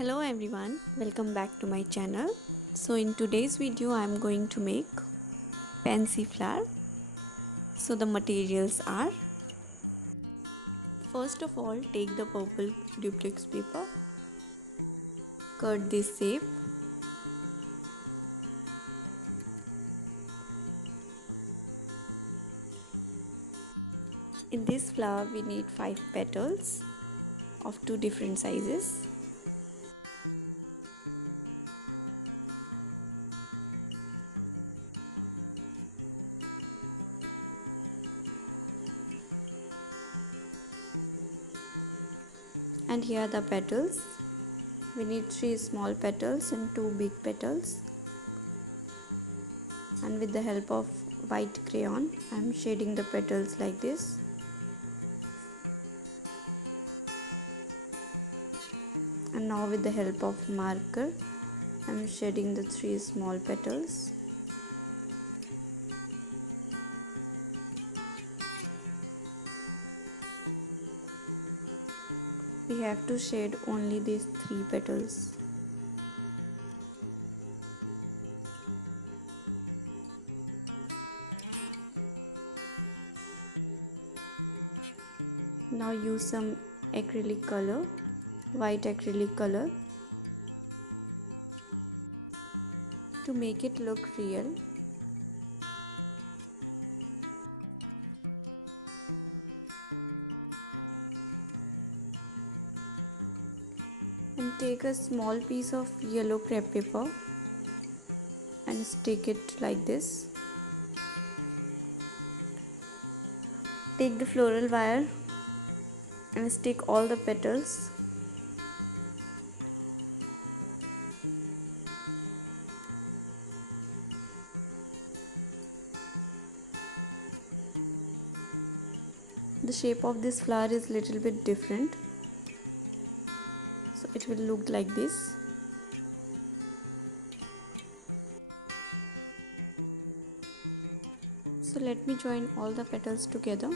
Hello everyone, welcome back to my channel. So in today's video I am going to make pansy flower. So the materials are, first of all take the purple duplex paper, cut this shape, in this flower we need 5 petals of 2 different sizes. And here are the petals. We need 3 small petals and 2 big petals. And with the help of white crayon, I am shading the petals like this. And now with the help of marker, I am shading the 3 small petals. We have to shade only these 3 petals. Now use some acrylic color, white acrylic color, to make it look real. And take a small piece of yellow crepe paper and stick it like this. Take the floral wire and stick all the petals. The shape of this flower is little bit different, so it will look like this. So let me join all the petals together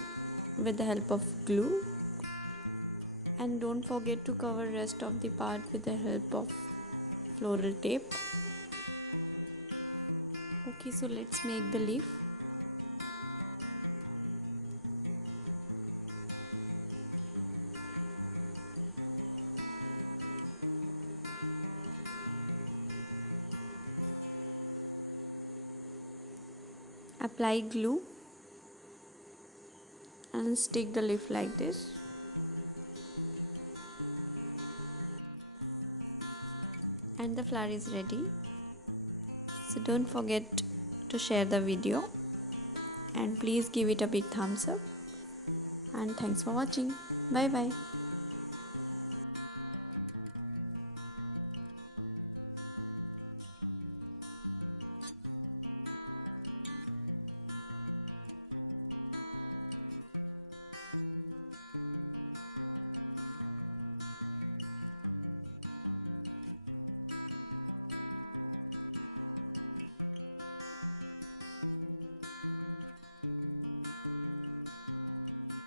with the help of glue, and don't forget to cover rest of the part with the help of floral tape. Okay, so let's make the leaf. Apply glue and stick the leaf like this. And the flower is ready. So don't forget to share the video and please give it a big thumbs up. And thanks for watching. Bye bye.